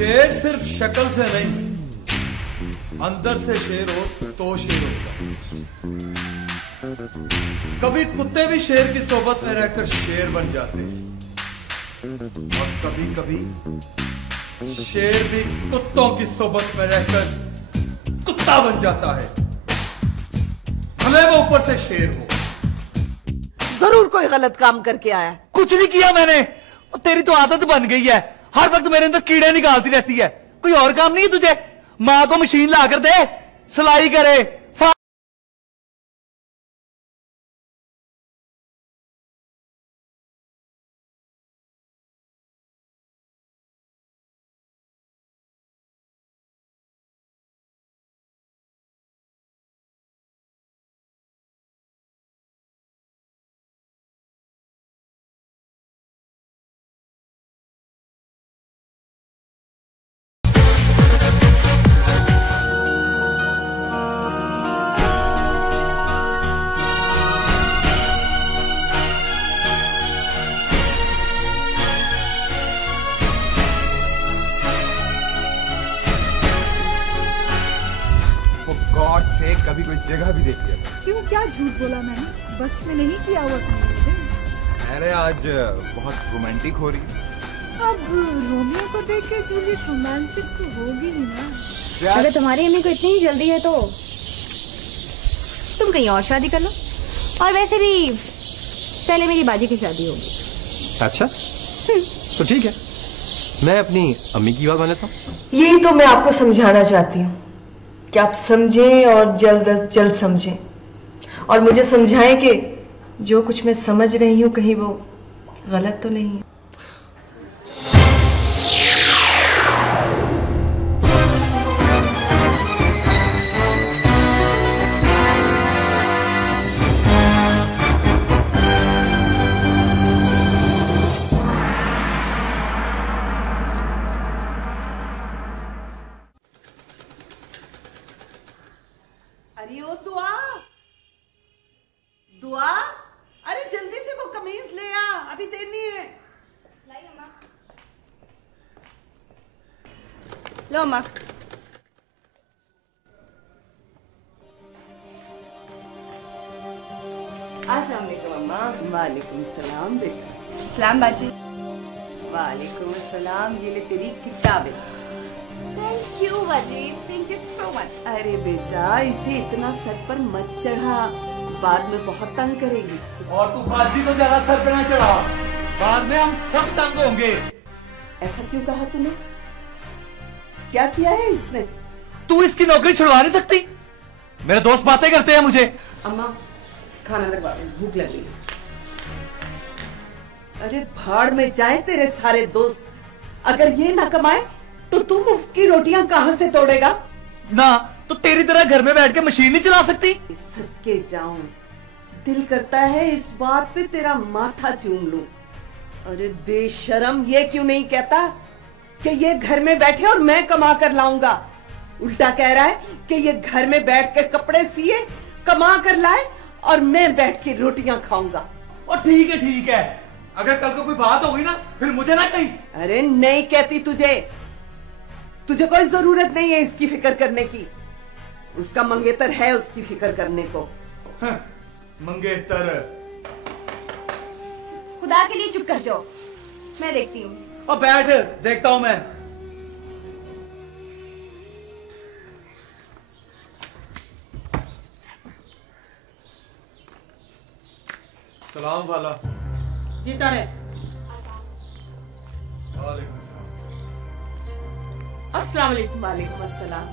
शेर सिर्फ शक्ल से नहीं, अंदर से शेर हो तो शेर होता। कभी कुत्ते भी शेर की सोबत में रहकर शेर बन जाते हैं, और कभी कभी शेर भी कुत्तों की सोबत में रहकर कुत्ता बन जाता है, भले वो ऊपर से शेर हो। जरूर कोई गलत काम करके आया। कुछ नहीं किया मैंने, तेरी तो आदत बन गई है, हर वक्त मेरे अंदर कीड़े निकालती रहती है। कोई और काम नहीं है तुझे? माँ को मशीन ला कर दे, सिलाई करे। गॉड से कभी कोई जगह भी देखी है? क्यों, क्या झूठ बोला मैंने? बस में नहीं किया हुआ था। अरे आज बहुत रोमांटिक हो रही है। अब रोमियो को देख के जूलियट रोमांटिक तो होगी ही ना। अगर तुम्हारी अम्मी को इतनी ही जल्दी है तो तुम कहीं और शादी कर लो, और वैसे भी पहले मेरी बाजी की शादी होगी। अच्छा तो ठीक है, मैं अपनी अम्मी की बात मान लेता हूँ। यही तो मैं आपको समझाना चाहती हूँ कि आप समझें और जल्द अज जल्द समझें, और मुझे समझाएं कि जो कुछ मैं समझ रही हूँ कहीं वो गलत तो नहीं है। अरे ओ दुआ, दुआ, अरे जल्दी से वो कमीज ले आ, अभी देनी है। लाई अम्मा। लो अम्मा। अस्सलाम वालेकुम अम्मा। वालेकुम सलाम बेटा। सलाम बाजी। वालेकुम सलाम, ये ले तेरी किताबें। थैंक यू बाजी, थैंक यू सो मच। अरे बेटा, इसे इतना सर पर मत चढ़ा, बाद में बहुत तंग करेगी। और तू बाजी को ज्यादा सर पे ना चढ़ा, बाद में हम सब तंग होंगे। ऐसा क्यों कहा तूने? क्या किया है इसने? तू इसकी नौकरी छुड़वा नहीं सकती? मेरे दोस्त बातें करते हैं मुझे। अम्मा खाना लगवा दो, भूख लग रही है। अरे भाड़ में जाए तेरे सारे दोस्त, अगर ये ना कमाए तो तू मुफ्त की रोटियां कहां से तोड़ेगा? ना तो तेरी तरह घर में बैठ के मशीन नहीं चला सकती? सदके जाऊं, दिल करता है इस बात पे तेरा माथा चूम लूं। अरे बेशरम, ये क्यों नहीं कहता कि ये घर में बैठे और मैं कमा कर लाऊंगा? उल्टा कह रहा है कि ये घर में बैठ के कपड़े सिए, कमा कर लाए, और मैं बैठ के रोटियां खाऊंगा। और ठीक है, अगर कल को कोई बात होगी ना फिर मुझे ना कहीं। अरे नहीं कहती तुझे, तुझे कोई जरूरत नहीं है इसकी फिक्र करने की। उसका मंगेतर है उसकी फिक्र करने को। मंगेतर। खुदा के लिए चुप कर जाओ, मैं देखती हूँ। और बैठ, देखता हूँ मैं। सलाम वाला। जीता रहे। वालेकुम अस्सलाम वालेकुम। वालेकुम अस्सलाम।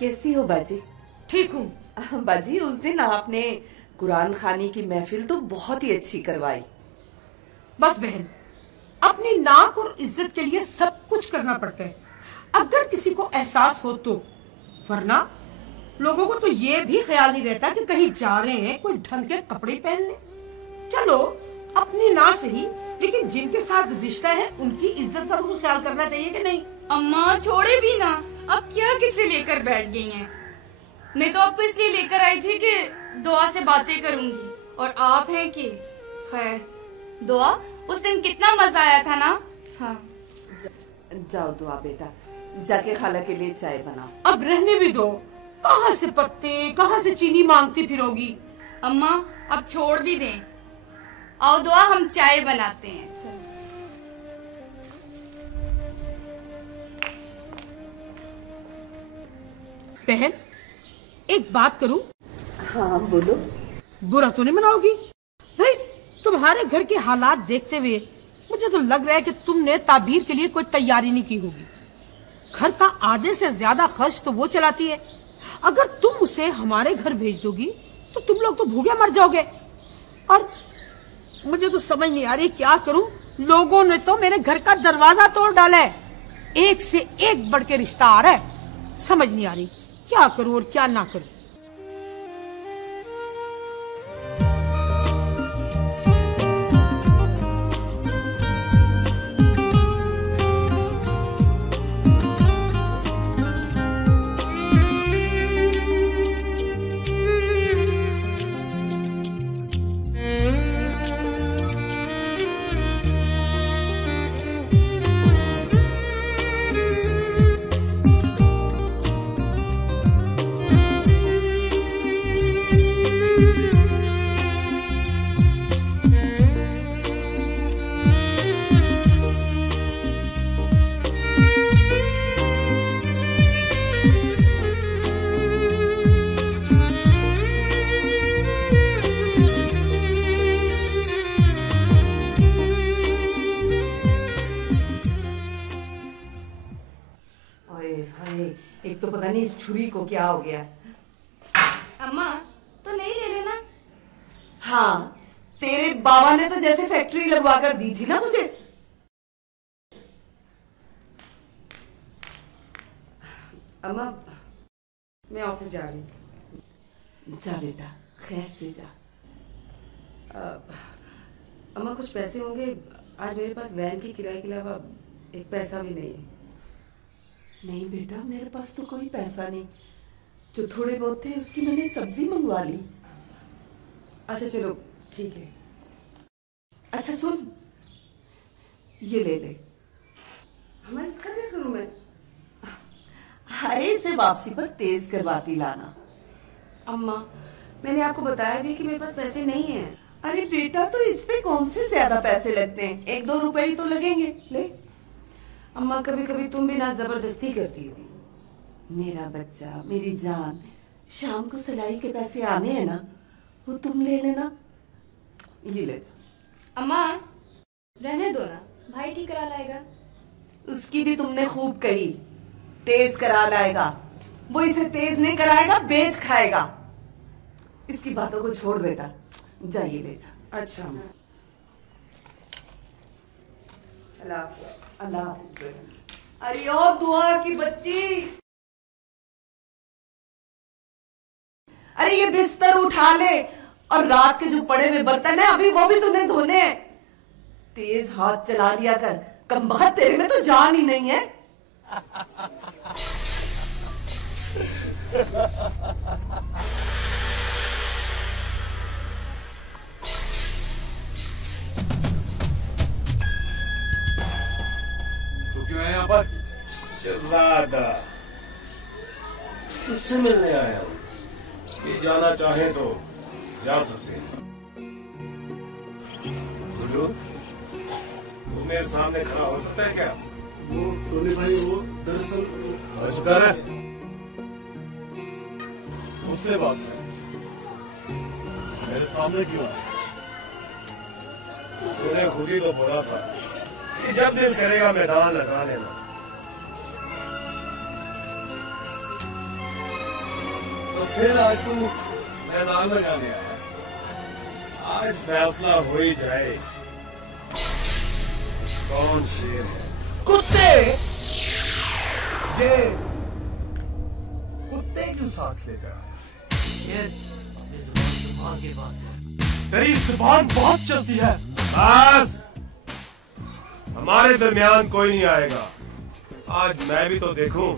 कैसी हो बाजी? ठीक हूँ बाजी, उस दिन आपने कुरान खानी की महफिल तो बहुत ही अच्छी करवाई। बस बहन, अपनी नाक और इज्जत के लिए सब कुछ करना पड़ता है, अगर किसी को एहसास हो तो, वरना लोगों को तो ये भी ख्याल नहीं रहता कि कहीं जा रहे हैं कोई ढंग के कपड़े पहन ले। चलो अपनी ना सही, लेकिन जिनके साथ रिश्ता है उनकी इज्जत का तो ख्याल करना चाहिए कि नहीं? अम्मा छोड़े भी ना, अब क्या किसे लेकर बैठ गई हैं? मैं तो आपको इसलिए लेकर आई थी कि दुआ से बातें करूंगी, और आप हैं कि खैर दुआ उस दिन कितना मजा आया था ना। हाँ जाओ दुआ बेटा, जाके खाला के लिए चाय बनाओ। अब रहने भी दो, कहाँ से पत्ते कहाँ से चीनी मांगती फिरोगी। अम्मा अब छोड़ भी दें। आओ दुआ, हम चाय बनाते हैं। बहन एक बात करूं? हाँ बोलो। बुरा तो नहीं मनाओगी? भाई तुम्हारे घर के हालात देखते हुए मुझे तो लग रहा है कि तुमने ताबीर के लिए कोई तैयारी नहीं की होगी। घर का आधे से ज्यादा खर्च तो वो चलाती है। अगर तुम उसे हमारे घर भेज दोगी तो तुम लोग तो भूखे मर जाओगे। और मुझे तो समझ नहीं आ रही क्या करूं। लोगों ने तो मेरे घर का दरवाजा तोड़ डाला है। एक से एक बढ़ के रिश्ता आ रहा है। समझ नहीं आ रही क्या करूं और क्या ना करूं। एक तो पता नहीं इस छुरी को क्या हो गया। अम्मा तो नहीं ले लेना। हाँ तेरे बाबा ने तो जैसे फैक्ट्री लगवा कर दी थी ना मुझे। अम्मा मैं ऑफिस जा रही हूँ। जा बेटा खैर से जा। अम्मा कुछ पैसे होंगे? आज मेरे पास वैन की किराए के अलावा एक पैसा भी नहीं है। नहीं बेटा मेरे पास तो कोई पैसा नहीं। जो थोड़े बहुत थे उसकी मैंने सब्जी मंगवा ली। अच्छा चलो ठीक है। अच्छा सुन ये ले ले। हमारे इसका क्या करूं मैं? अरे इसे वापसी पर तेज करवाती लाना। अम्मा मैंने आपको बताया भी कि मेरे पास पैसे नहीं हैं। अरे बेटा तो इस पे कौन से ज्यादा पैसे लगते हैं, 1-2 रुपए ही तो लगेंगे। ले। अम्मा कभी कभी तुम भी ना जबरदस्ती करती हो। मेरा बच्चा मेरी जान, शाम को सिलाई के पैसे आने हैं ना वो तुम ले लेना। ये ले। अम्मा रहने दो ना, भाई ठीक करा लाएगा। उसकी भी तुमने खूब कही, तेज करा लाएगा। वो इसे तेज नहीं कराएगा, बेच खाएगा। इसकी बातों को छोड़ बेटा, जाइए ले जा। अच्छा अल्लाह हाफ़िज़। अल्लाह हाफ़िज़। अरे ओ दुआ की बच्ची, अरे ये बिस्तर उठा ले और रात के जो पड़े हुए बर्तन है अभी वो भी तूने धोने हैं। तेज हाथ चला लिया कर, कमबख्त तेरे में तो जान ही नहीं है। तू क्यों है यहाँ पर? शहजादा तुझसे मिलने आया हूँ। ये जाना चाहे तो जा सकते हैं। गुल्लू तू मेरे सामने खड़ा हो सकता है क्या? वो टोनी भाई वो दरअसल अजगर है, मुझसे बात कर। मेरे सामने क्यों आया? तूने खुद ही तो बोला था कि जब दिल करेगा मैदान लगा लेना। तो फिर आज तू मैदान लगाने आया? आज फैसला हो ही जाए कौन शेर है। कुत्ते! ये कुत्ते क्यों साथ लेकर आया? ये जुबान की बात है। तेरी जुबान बहुत चलती है। बस हमारे दरमियान कोई नहीं आएगा। आज मैं भी तो देखूं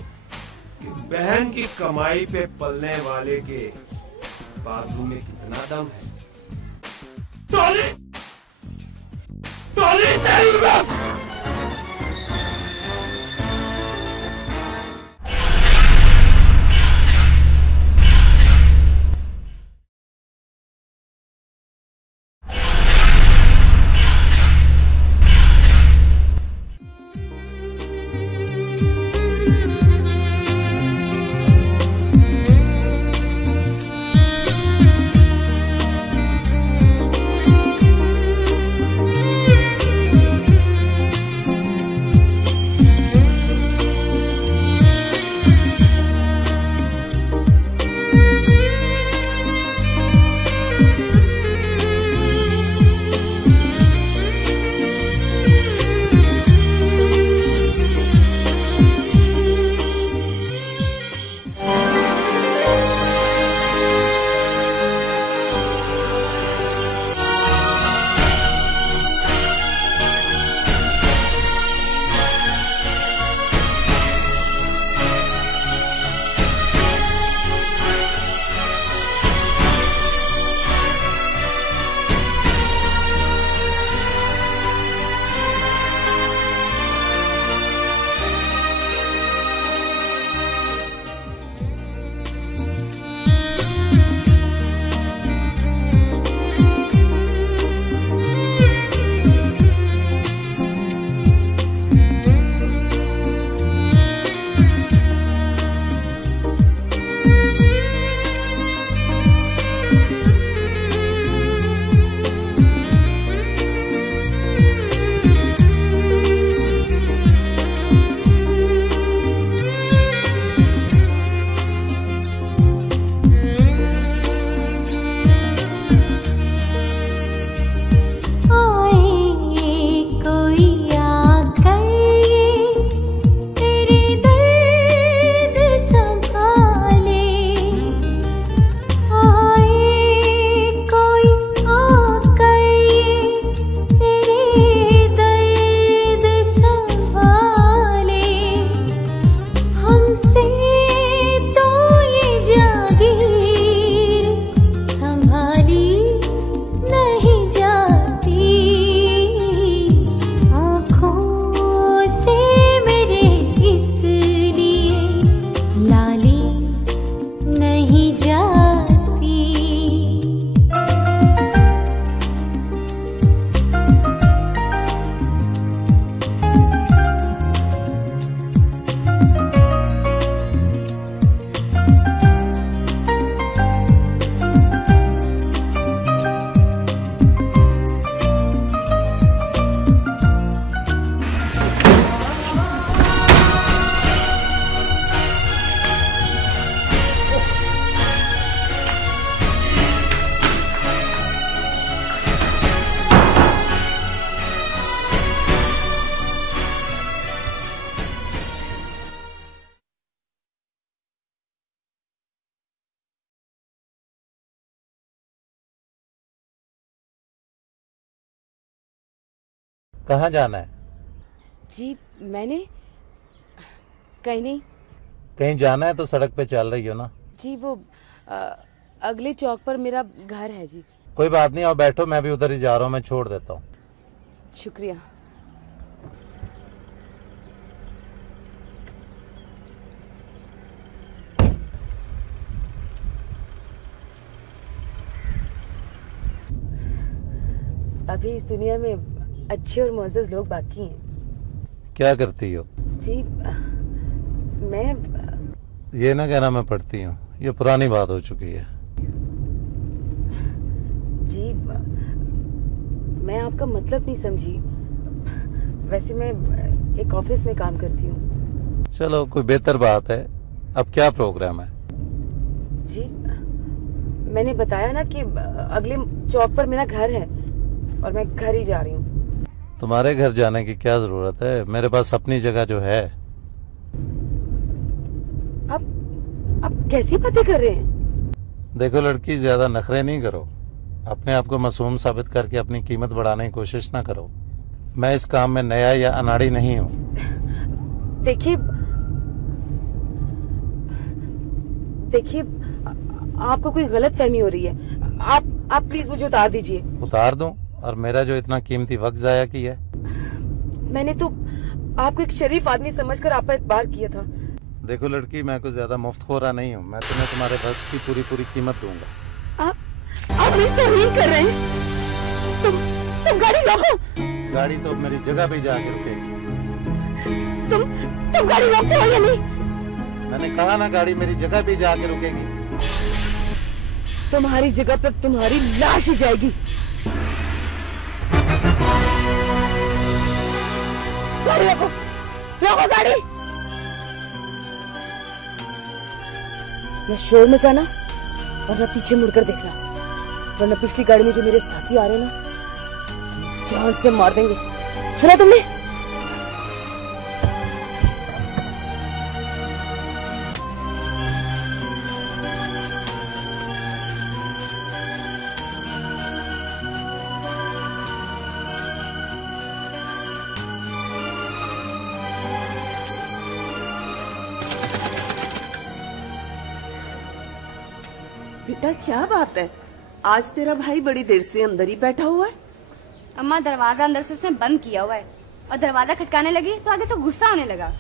कि बहन की कमाई पे पलने वाले के बाजू में कितना दम है। टोनी! टोनी! कहाँ जाना है? जी मैंने कहीं नहीं। कहीं जाना है तो सड़क पे चल रही हो ना? जी वो अगले चौक पर मेरा घर है जी। कोई बात नहीं, आओ बैठो, मैं भी उधर ही जा रहा हूँ, मैं छोड़ देता हूँ। शुक्रिया। अभी इस दुनिया में अच्छे और मुअज़्ज़ज़ लोग बाकी हैं। क्या करती हो? जी मैं ये ना कहना मैं पढ़ती हूँ, ये पुरानी बात हो चुकी है। जी मैं आपका मतलब नहीं समझी। वैसे मैं एक ऑफिस में काम करती हूँ। चलो कोई बेहतर बात है। अब क्या प्रोग्राम है? जी मैंने बताया ना कि अगले चौक पर मेरा घर है और मैं घर ही जा रही हूँ। तुम्हारे घर जाने की क्या जरूरत है, मेरे पास अपनी जगह जो है। आप कैसी बातें कर रहे हैं? देखो लड़की, ज्यादा नखरे नहीं करो, अपने आप को मासूम साबित करके अपनी कीमत बढ़ाने की कोशिश ना करो। मैं इस काम में नया या अनाड़ी नहीं हूँ। देखिए आपको कोई गलत फहमी हो रही है। आप प्लीज मुझे उतार दीजिए। उतार दूं? और मेरा जो इतना कीमती वक्त जाया किया है। मैंने तो आपको एक शरीफ आदमी समझकर आप पर एतबार किया था। देखो लड़की, मैं कुछ ज्यादा मुफ्तखोरा नहीं हूँ। मैं तुम्हें तुम्हारे वक्त की पूरी पूरी कीमत दूंगा। आप मेरी तौहीन कर रहे हैं। तुम गाड़ी रोको। गाड़ी तो मेरी जगह पे जाके रुकेगी। तुम गाड़ी रोकते हो या नहीं? मैंने कहा ना, गाड़ी मेरी जगह पे जाके रुकेगी। तुम्हारी जगह पर तुम्हारी लाश ही जाएगी। गाड़ी रोको, रोको गाड़ी। या शोर में जाना वरना पीछे मुड़कर देखना, वरना पिछली गाड़ी में जो मेरे साथी आ रहे हैं ना, जान से मार देंगे। सुना तुमने? बेटा क्या बात है, आज तेरा भाई बड़ी देर से अंदर ही बैठा हुआ है। अम्मा दरवाजा अंदर से उसने बंद किया हुआ है और दरवाजा खटकाने लगी तो आगे से गुस्सा होने लगा।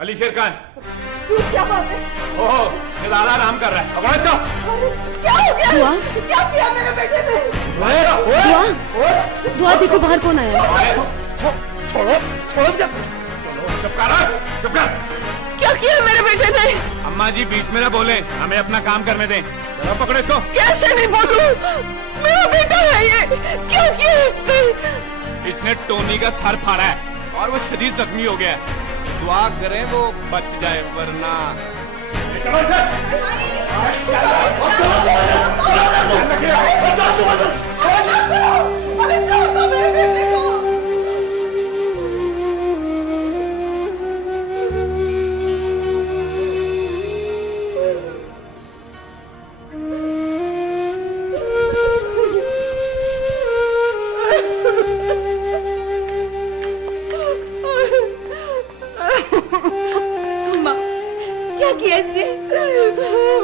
अली शेर खान। क्या बात है? ओहो, ये दादा आराम कर रहा है। पकड़ो इसको। क्या हो गया? दुआ? क्या किया मेरे बेटे ने? दुआ देखो बाहर कौन आया है। छोड़ो चुप कर। क्या किया मेरे बेटे ने? अम्मा जी बीच में ना बोले, हमें अपना काम करने दें। चलो पकड़ो इसको। कैसे नहीं बोलूं? मेरा बेटा है ये। क्या किया इसने? इसने टोनी का सर फाड़ा है और वो शदीद जख्मी हो गया है। दुआ करें वो बच जाए, वरना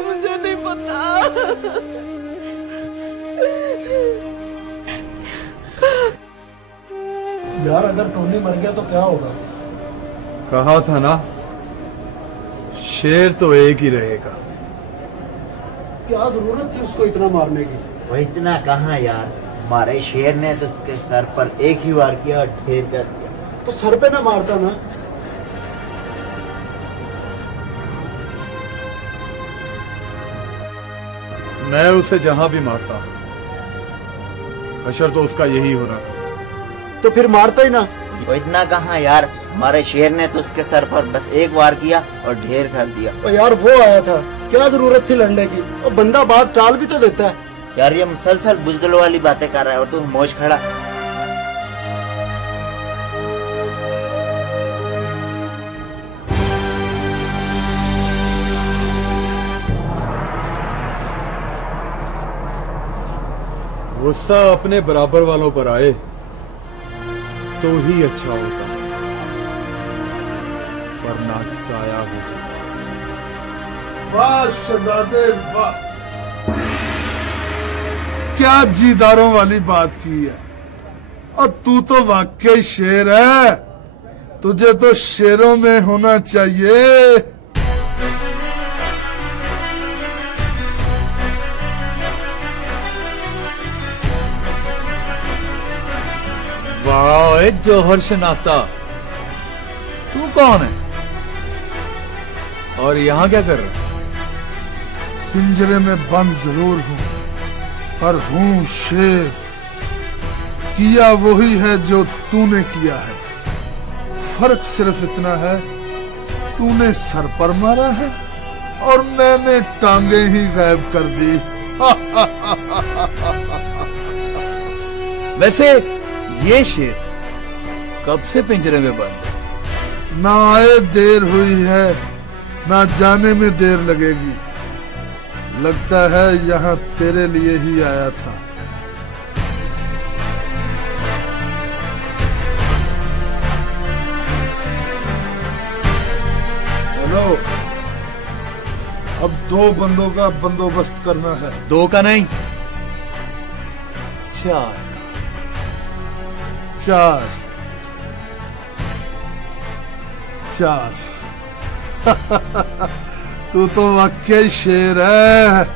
मुझे नहीं पता। यार अगर टोनी मर गया तो क्या होगा? कहा था ना, शेर तो एक ही रहेगा। क्या जरूरत थी उसको इतना मारने की? वो इतना कहाँ यार, हमारे शेर ने तो उसके सर पर एक ही वार किया और ढेर कर दिया। तो सर पे ना मारता ना। मैं उसे जहां भी मारता, अशर तो उसका यही हो रहा। तो फिर मारता ही ना। वो इतना कहाँ यार, हमारे शेर ने तो उसके सर पर बस एक वार किया और ढेर कर दिया। और यार वो आया था, क्या जरूरत थी लड़ने की? और बंदा बात टाल भी तो देता है। यार ये मुसलसल बुजदलों वाली बातें कर रहा है और तू मौज खड़ा। गुस्सा अपने बराबर वालों पर आए तो ही अच्छा होता। वरना साया हो जाए। वाह शहजादे वाह, क्या जीदारों वाली बात की है। और तू तो वाकई शेर है, तुझे तो शेरों में होना चाहिए। वाह जौहर शनासा, तू कौन है और यहाँ क्या कर रहा है? पिंजरे में बंद जरूर हूँ पर हूँ शेर। किया वही है जो तूने किया है, फर्क सिर्फ इतना है तूने सर पर मारा है और मैंने टांगे ही गायब कर दी। वैसे ये शेर कब से पिंजरे में बंद है? ना आए देर हुई है, ना जाने में देर लगेगी। लगता है यहाँ तेरे लिए ही आया था। हेलो, अब 2 बंदों का बंदोबस्त करना है। 2 का नहीं, 4। 4 तू तो वाकई शेर है।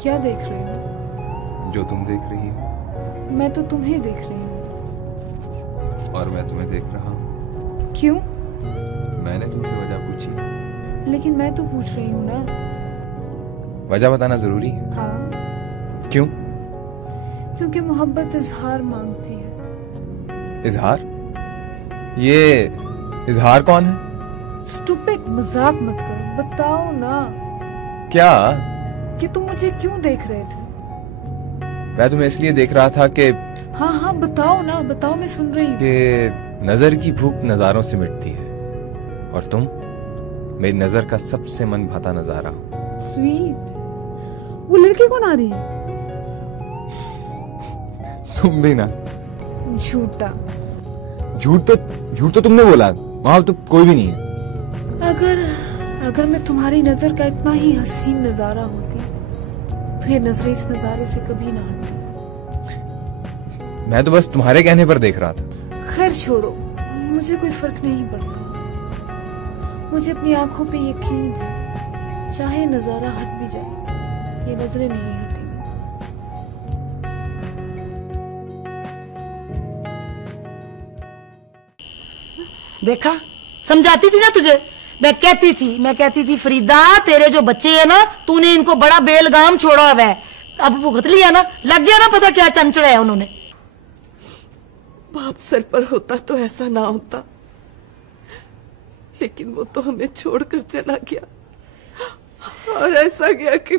क्या देख रहे हो? जो तुम देख रही हो। मैं तो तुम्हें देख रही हूँ। और मैं तुम्हें देख रहा हूँ। क्यों? मैंने तुमसे वजह पूछी। लेकिन मैं तो पूछ रही हूँ ना। वजह बताना जरूरी है? हाँ। क्यों? क्योंकि मोहब्बत इजहार मांगती है। इजहार? ये इजहार कौन है? स्टूपिड, मजाक मत करो, बताओ ना। क्या? कि तुम मुझे क्यों देख रहे थे? मैं तुम्हें इसलिए देख रहा था कि हाँ हाँ बताओ ना, बताओ, मैं सुन रही हूँ। कि नजर की भूख नजारों से मिटती है और तुम मेरी नजर का सबसे मन भाता नजारा हो। स्वीट। वो लड़की कौन आ रही है? तुम भी ना। झूठा। झूठ तो तुमने बोला, वहां तो कोई भी नहीं है। अगर मैं तुम्हारी नजर का इतना ही हसीन नजारा होती तो ये नजरें इस नजारे से कभी ना हटती। मैं तो बस तुम्हारे कहने पर देख रहा था। खैर छोड़ो, मुझे कोई फर्क नहीं पड़ता। मुझे अपनी आंखों पे यकीन है, चाहे नजारा हट भी जाए, ये नजरें नहीं हटेंगी। देखा, समझाती थी ना तुझे। मैं कहती थी फरीदा, तेरे जो बच्चे हैं ना, तूने इनको बड़ा बेलगाम छोड़ा हुआ है। अब भुगत लिया ना, लग गया ना पता क्या चंचड़ा है उन्होंने। बाप सर पर होता तो ऐसा ना होता, लेकिन वो तो हमें छोड़कर चला गया और ऐसा गया कि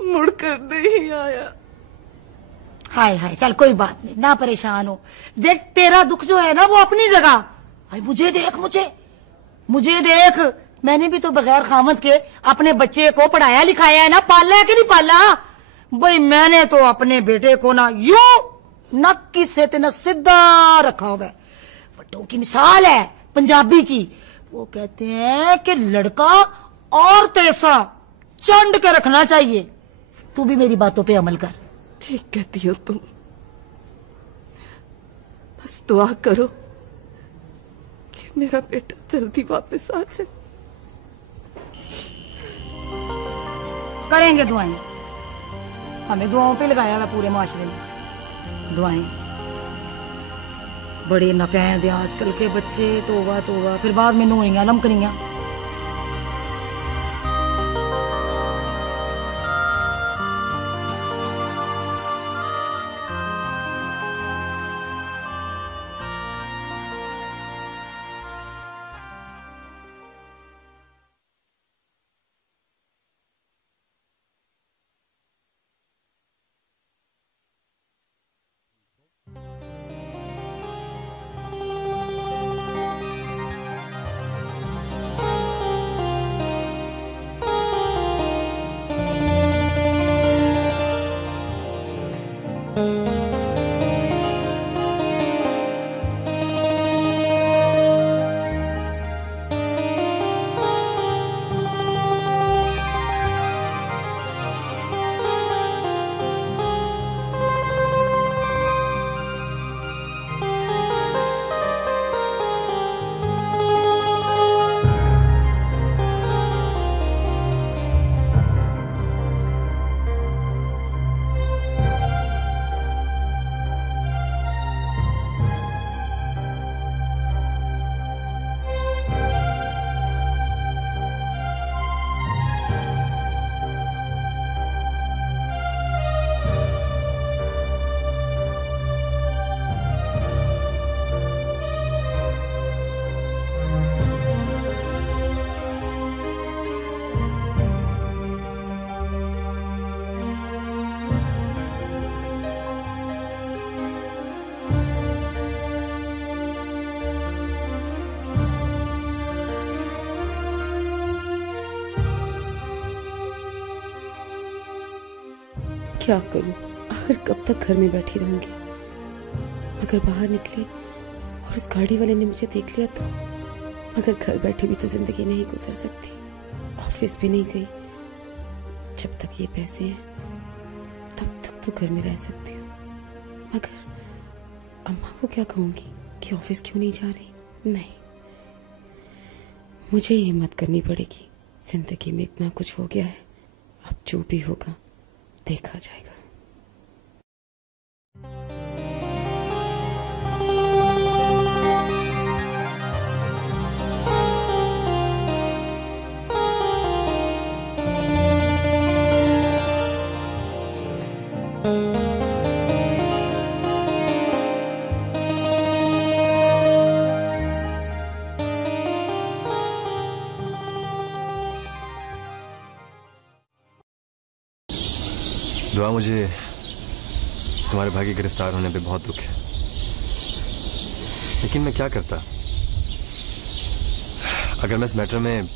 मुड़कर नहीं आया। हाय हाय, चल कोई बात नहीं, ना परेशान हो। देख, तेरा दुख जो है ना वो अपनी जगह, भाई मुझे देख, मुझे देख, मैंने भी तो बगैर खामद के अपने बच्चे को पढ़ाया लिखाया है ना, पाला है कि नहीं पाला? भाई मैंने तो अपने बेटे को ना यूं नक की सेते न सीधा रखा हुआ है। बट्टों की मिसाल है पंजाबी की, वो कहते हैं कि लड़का और तैसा चंड के रखना चाहिए। तू भी मेरी बातों पे अमल कर। ठीक कहती हो तुम, बस दुआ करो कि मेरा बेटा जल्दी वापस आ जाए। करेंगे दुआएं, हमें दुआओं पे लगाया हुआ पूरे माशरे में। दुआएं बड़े नकैद आजकल के बच्चे, तोबा तोबा, फिर बाद में नोइयां लमकनियां। क्या करूं? आखिर कब तक घर में बैठी रहूंगी? अगर बाहर निकली और उस गाड़ी वाले ने मुझे देख लिया तो? अगर घर बैठी भी तो जिंदगी नहीं गुजर सकती, ऑफिस भी नहीं गई। जब तक ये पैसे हैं तब तक तो घर में रह सकती हूँ। मगर अम्मा को क्या कहूंगी कि ऑफिस क्यों नहीं जा रही? नहीं, मुझे ही हिम्मत करनी पड़ेगी। जिंदगी में इतना कुछ हो गया है, अब जो भी होगा देखा जाएगा। दुआ, मुझे तुम्हारे भाई के गिरफ्तार होने पे बहुत दुख है, लेकिन मैं क्या करता? अगर मैं इस मैटर में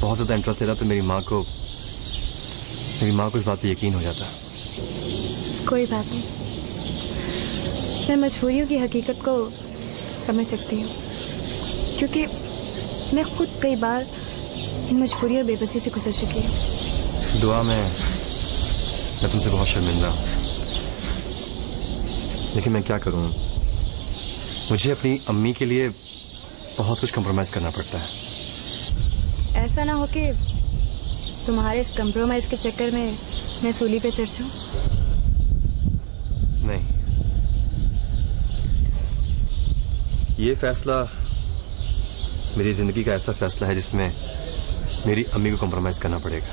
बहुत ज़्यादा इंटरेस्ट लेता तो मेरी माँ को इस बात पे यकीन हो जाता। कोई बात नहीं, मैं मजबूरियों की हकीकत को समझ सकती हूँ, क्योंकि मैं खुद कई बार इन मजबूरियों और बेबसी से गुजर चुकी हूँ। दुआ, मैं तुमसे बहुत शर्मिंदा हूँ, लेकिन मैं क्या करूँ? मुझे अपनी अम्मी के लिए बहुत कुछ कंप्रोमाइज़ करना पड़ता है। ऐसा ना हो कि तुम्हारे इस कंप्रोमाइज़ के चक्कर में मैं सूली पे चढ़ जाऊँ। नहीं, ये फैसला मेरी ज़िंदगी का ऐसा फैसला है जिसमें मेरी अम्मी को कंप्रोमाइज़ करना पड़ेगा।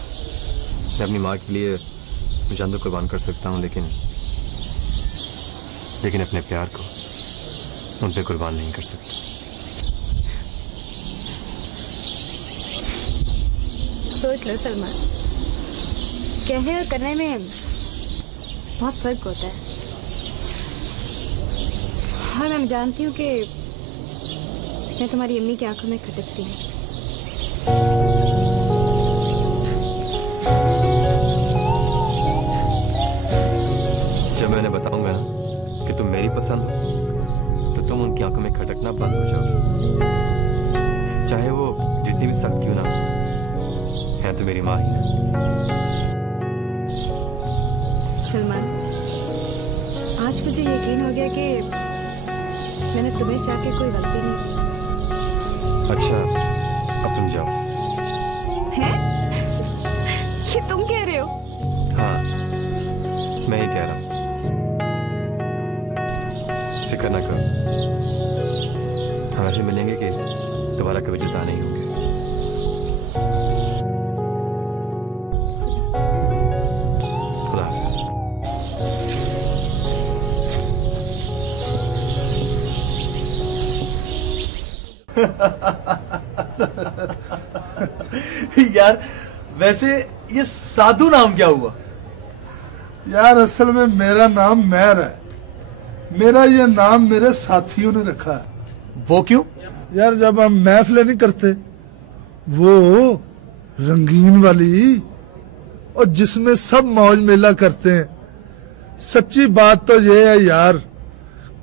मैं अपनी माँ के लिए जान तो कुर्बान कर सकता हूँ, लेकिन अपने प्यार को उन पे कुर्बान नहीं कर सकता। सोच लो सलमान, कहने और करने में बहुत फर्क होता है। और मैं जानती हूँ कि मैं तुम्हारी अम्मी की आंखों में खटकती हूँ। जब मैंने बताऊंगा ना कि तुम मेरी पसंद हो तो तुम उनकी आंखों में खटकना बंद हो जाओगी, चाहे वो जितनी भी सख्त क्यों ना है तो मेरी माँ ही ना। सलमान, आज मुझे यकीन हो गया कि मैंने तुम्हें चाह के कोई गलती नहीं की। अच्छा, अब तुम जाओ। है? ये तुम कह रहे हो? हाँ, मैं ही कह रहा हूँ। फिक्र ना करो, हम ऐसे मिलेंगे कि दोबारा कभी जुदा नहीं होंगे। खुदा हाफिज। यार वैसे ये साधु नाम क्या हुआ? यार असल में मेरा नाम मैर है। मेरा ये नाम मेरे साथियों ने रखा है। वो क्यों? यार जब हम महफिलें नहीं करते, वो रंगीन वाली और जिसमें सब मौज मेला करते हैं, सच्ची बात तो ये है यार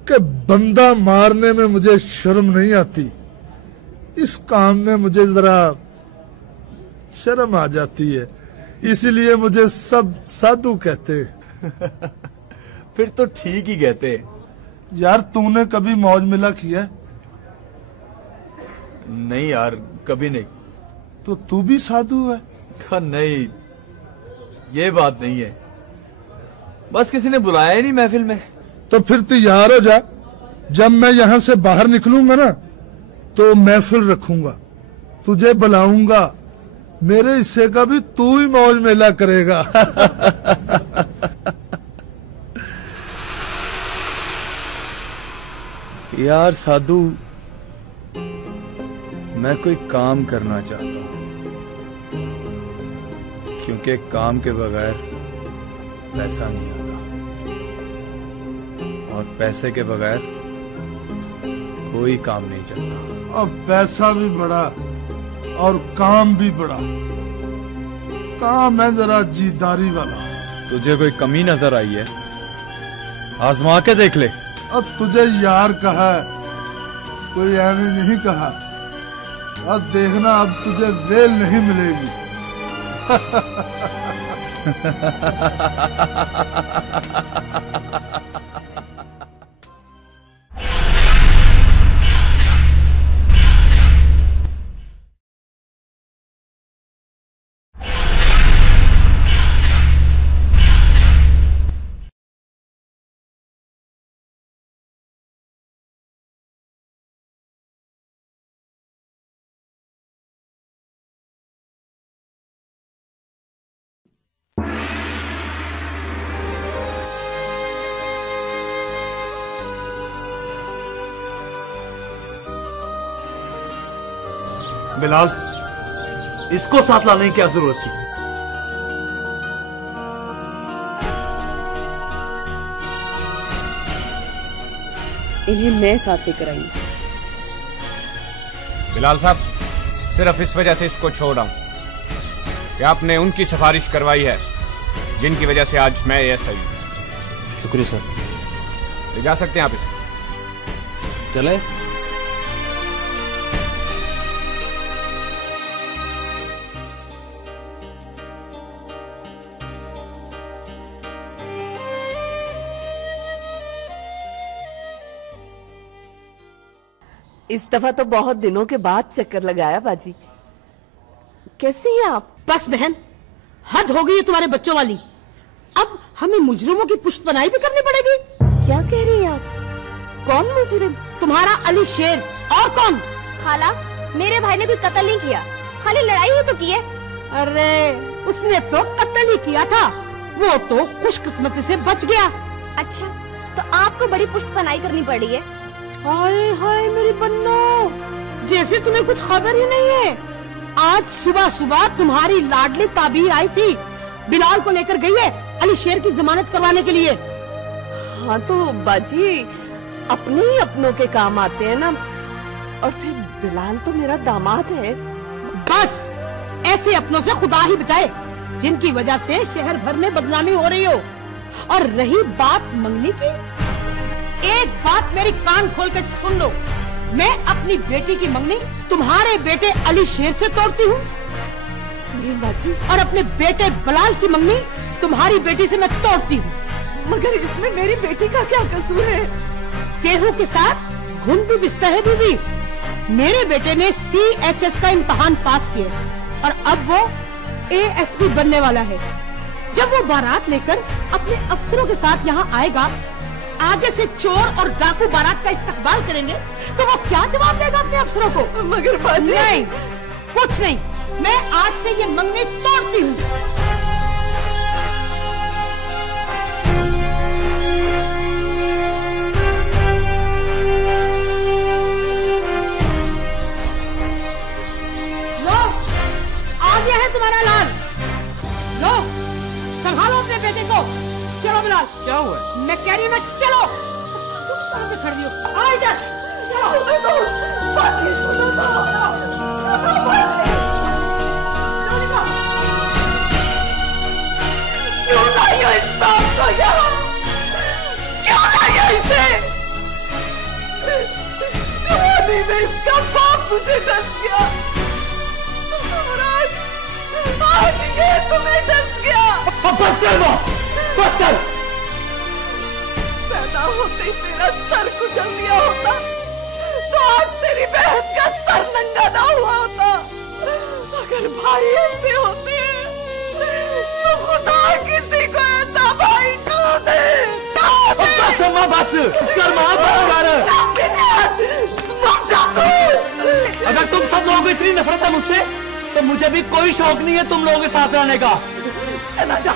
कि बंदा मारने में मुझे शर्म नहीं आती। इस काम में मुझे जरा शर्म आ जाती है, इसीलिए मुझे सब साधु कहते हैं। फिर तो ठीक ही कहते हैं। यार तूने कभी मौज मेला किया? नहीं यार, कभी नहीं। तो तू भी साधु है? नहीं, ये बात नहीं है, बस किसी ने बुलाया ही नहीं महफिल में। तो फिर तैयार हो जा, जब मैं यहाँ से बाहर निकलूंगा ना तो महफिल रखूंगा, तुझे बुलाऊंगा, मेरे हिस्से का भी तू ही मौज मेला करेगा। यार साधु, मैं कोई काम करना चाहता हूँ, क्योंकि काम के बगैर पैसा नहीं आता, और पैसे के बगैर कोई काम नहीं चलता। और पैसा भी बड़ा और काम भी बड़ा। काम है जरा जीदारी वाला। तुझे कोई कमी नजर आई है? आजमा के देख ले। अब तुझे यार कहा है, कोई ऐਵੇਂ नहीं कहा। अब देखना, अब तुझे वेल नहीं मिलेगी। बिलाल, इसको साथ लाने की क्या जरूरत थी? इन्हें मैं साथ लेकर आई। बिलाल साहब, सिर्फ इस वजह से इसको छोड़ रहा हूं कि आपने उनकी सिफारिश करवाई है जिनकी वजह से आज मैं ये सही हूं। शुक्रिया सर। ले जा सकते हैं आप इसे। चले। इस दफा तो बहुत दिनों के बाद चक्कर लगाया बाजी। कैसी हैं आप? बस बहन, हद हो गई है तुम्हारे बच्चों वाली। अब हमें मुजरिमों की पुश्तपनाही भी करनी पड़ेगी। क्या कह रही हैं आप? कौन मुजरिम? तुम्हारा अली शेर। और कौन? खाला, मेरे भाई ने कोई कत्ल नहीं किया, खाली लड़ाई ही तो की है। अरे उसने तो कत्ल ही किया था, वो तो खुशकिस्मती से बच गया। अच्छा, तो आपको बड़ी पुश्तपनाही करनी पड़ी है। हाय हाय मेरी बन्नो, जैसे तुम्हें कुछ खबर ही नहीं है। आज सुबह सुबह तुम्हारी लाडली ताबीर आई थी, बिलाल को लेकर गई है अली शेर की जमानत करवाने के लिए। हाँ तो बाजी, अपने ही अपनों के काम आते हैं ना। और फिर बिलाल तो मेरा दामाद है। बस ऐसे अपनों से खुदा ही बचाए जिनकी वजह से शहर भर में बदनामी हो रही हो। और रही बात मंगनी की, एक बात मेरी कान खोल कर सुन लो, मैं अपनी बेटी की मंगनी तुम्हारे बेटे अली शेर से तोड़ती हूँ और अपने बेटे बिलाल की मंगनी तुम्हारी बेटी से मैं तोड़ती हूँ। मगर इसमें मेरी बेटी का क्या कसूर है? गेहूं के साथ घुन भी पिसता है दीदी। मेरे बेटे ने CSS का इम्तिहान पास किया और अब वो ASP बनने वाला है। जब वो बारात लेकर अपने अफसरों के साथ यहाँ आएगा, आगे से चोर और डाकू बारात का इस्तकबाल करेंगे, तो वो क्या जवाब देगा अपने अफसरों को? मगर बाजी नहीं, कुछ नहीं, मैं आज से ये मंगनी तोड़ती हूँ। तुम्हारा लाल, लो संभालो अपने बेटे को। चलो बिलाल। क्या हुआ? मैं कह रही हूँ ना, चलो। तुम कहाँ पे खड़ी हो? आ इधर। क्यों लाई हो इस बात को यहाँ? क्यों लाई हो इसे? जवानी में इसका बाप मुझे डस गया। आज ये तुम्हें डस गया। बस कर वो, बस कर। पैदा होते ही तेरा सर कुचल दिया होता तो आज तेरी बहन का सर नंगा ना हुआ होता। अगर भाई ऐसे होते तो खुदा किसी को ऐसा भाई ना दे। बस माँ, बस कर माँ, अगर तुम सब लोगों को इतनी नफरत है मुझसे तो मुझे भी कोई शौक नहीं है तुम लोगों के साथ रहने का। चला जा,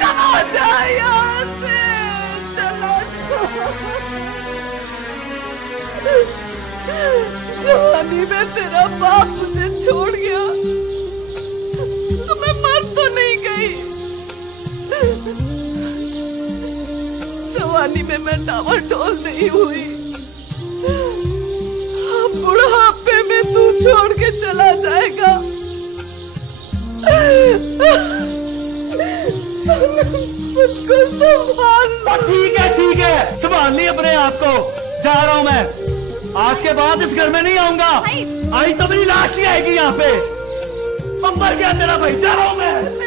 चला जा यहाँ से, चला जा। जवानी में तेरा बाप मुझे छोड़ गया तो मैं मर तो नहीं गई। जवानी में मैं डावाडोल नहीं हुई। बुढ़ापे में तू छोड़ के चला जाएगा। मुझको संभाल। ठीक है, संभाल ली अपने आप को। जा रहा हूँ मैं, आज के बाद इस घर में नहीं आऊंगा। आई तो मेरी लाश ही आएगी यहाँ पे। मर गया तेरा भाई, जा रहा हूँ मैं।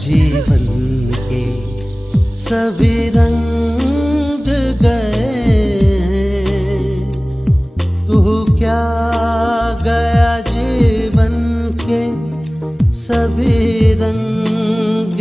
जीवन के सभी रंग गए, तू क्या गया जीवन के सभी रंग